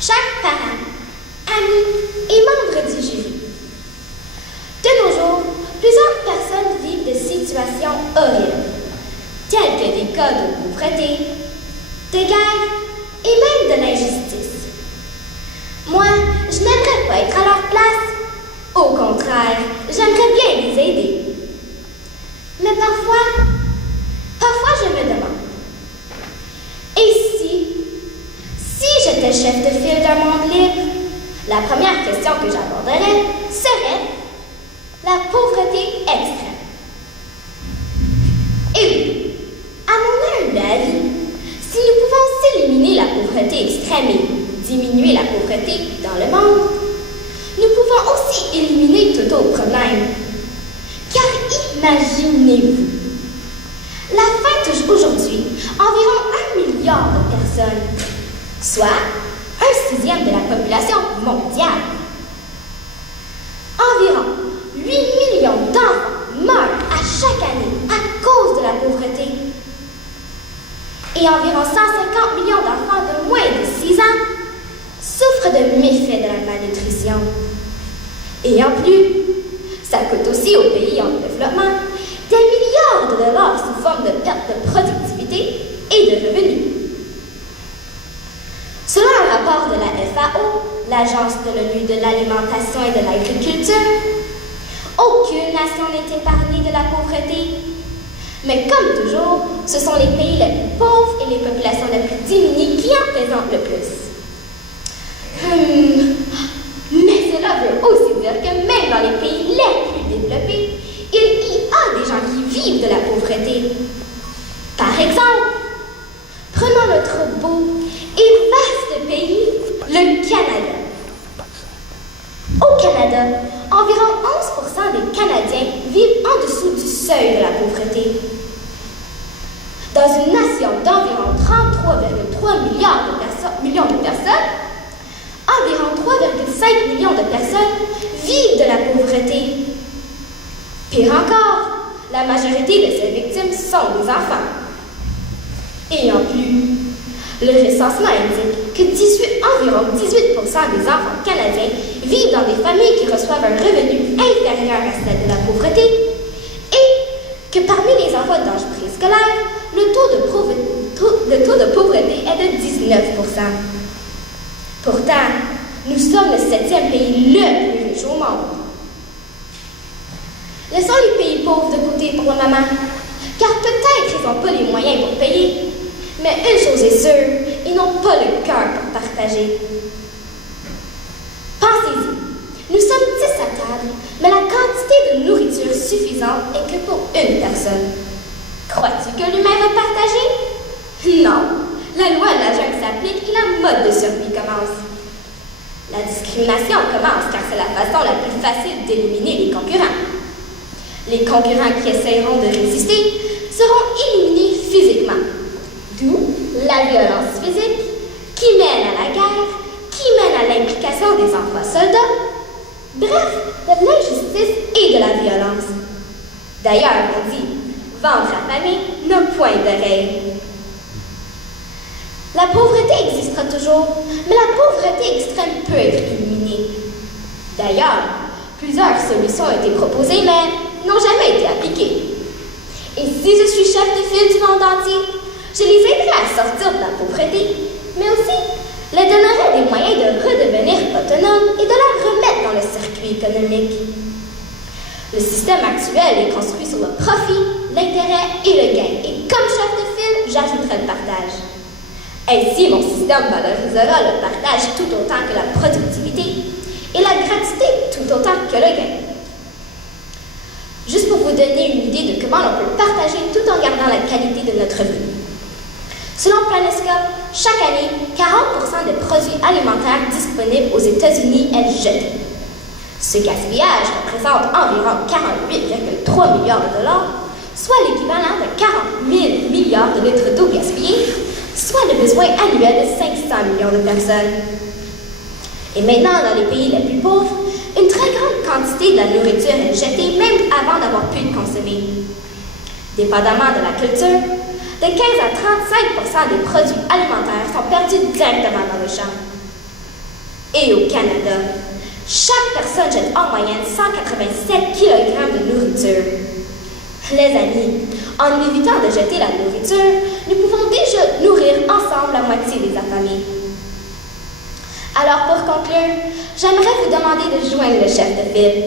Chers parents, amis et membres du jury, de nos jours, plusieurs personnes vivent de situations horribles, telles que des cas de pauvreté, de guerre et même de l'injustice. Moi, je n'aimerais pas être à leur place. Au contraire, j'aimerais bien les aider. Mais parfois je me demande, et si j'étais chef de file d'un monde libre, la première question que j'aborderais serait la pauvreté extrême. Et oui, à mon humble avis, si nous pouvons éliminer la pauvreté extrême et diminuer la pauvreté dans le monde, nous pouvons aussi éliminer tout autre problème. Car imaginez-vous, la faim touche aujourd'hui environ 1 milliard de personnes, soit 1/6 de la population mondiale. Environ 8 millions d'enfants meurent à chaque année à cause de la pauvreté. Et environ 150 millions d'enfants de moins de 6 ans souffrent de méfaits de la malnutrition. Et en plus, ça coûte aussi aux pays en développement des milliards de dollars sous forme de perte de productivité et de revenus. Selon un rapport de la FAO, l'Agence de l'ONU de l'alimentation et de l'agriculture, aucune nation n'est épargnée de la pauvreté. Mais comme toujours, ce sont les pays les plus pauvres et les populations les plus diminuées qui en présentent le plus. Mais cela veut aussi dire que même dans les pays les plus développés, il y a des gens qui vivent de la pauvreté. Par exemple, prenons notre beau et vaste pays, le Canada. Au Canada, environ 11% des Canadiens vivent en dessous du seuil de la pauvreté. Dans une nation d'environ 33,3 millions de personnes, environ 3,5 millions de personnes vivent de la pauvreté. Pire encore, la majorité de ces victimes sont des enfants. Et en plus, le recensement indique que environ 18% des enfants canadiens vivent dans des familles qui reçoivent un revenu inférieur à celle de la pauvreté et que parmi les enfants d'âge préscolaire, le taux de pauvreté est de 19%. Pourtant, nous sommes le 7e pays le plus riche au monde. Laissons les pays pauvres de côté pour le moment, car peut-être ils n'ont pas les moyens pour payer, mais une chose est sûre, ils n'ont pas le cœur pour partager. Pensez-y, nous sommes 10 à table, mais la quantité de nourriture suffisante est que pour une personne. Crois-tu que l'humain va partager? Non. La loi de la jungle s'applique et la mode de survie commence. La discrimination commence car c'est la façon la plus facile d'éliminer les concurrents. Les concurrents qui essaieront de résister seront éliminés physiquement. D'où la violence physique qui mène à la guerre, qui mène à l'implication des enfants soldats. Bref, de l'injustice et de la violence. D'ailleurs, on dit, ventre affamé n'a point d'oreille. La pauvreté existera toujours, mais la pauvreté extrême peut être éliminée. D'ailleurs, plusieurs solutions ont été proposées, mais n'ont jamais été appliquées. Et si je suis chef de file du monde entier, je les aiderai à sortir de la pauvreté, mais aussi leur donnerai des moyens de redevenir autonomes et de leur remettre dans le circuit économique. Le système actuel est construit sur le profit, l'intérêt et le gain. Et comme chef de file, j'ajouterai le partage. Ainsi, mon système valorisera le partage tout autant que la productivité et la gratuité tout autant que le gain. Juste pour vous donner une idée de comment on peut partager tout en gardant la qualité de notre vie. Selon Planescope, chaque année, 40% des produits alimentaires disponibles aux États-Unis est jeté. Ce gaspillage représente environ 48,3 milliards de dollars, soit l'équivalent de 40 000 milliards de litres d'eau gaspillée, soit le besoin annuel de 500 millions de personnes. Et maintenant, dans les pays les plus pauvres, une très grande quantité de la nourriture est jetée même avant d'avoir pu le consommer. Dépendamment de la culture, de 15 à 35 des produits alimentaires sont perdus directement dans le champ. Et au Canada, chaque personne jette en moyenne 187 kg de nourriture. Les amis, en évitant de jeter la nourriture, nous pouvons déjà nourrir ensemble la moitié des affamés. Alors pour conclure, j'aimerais vous demander de joindre le chef de file.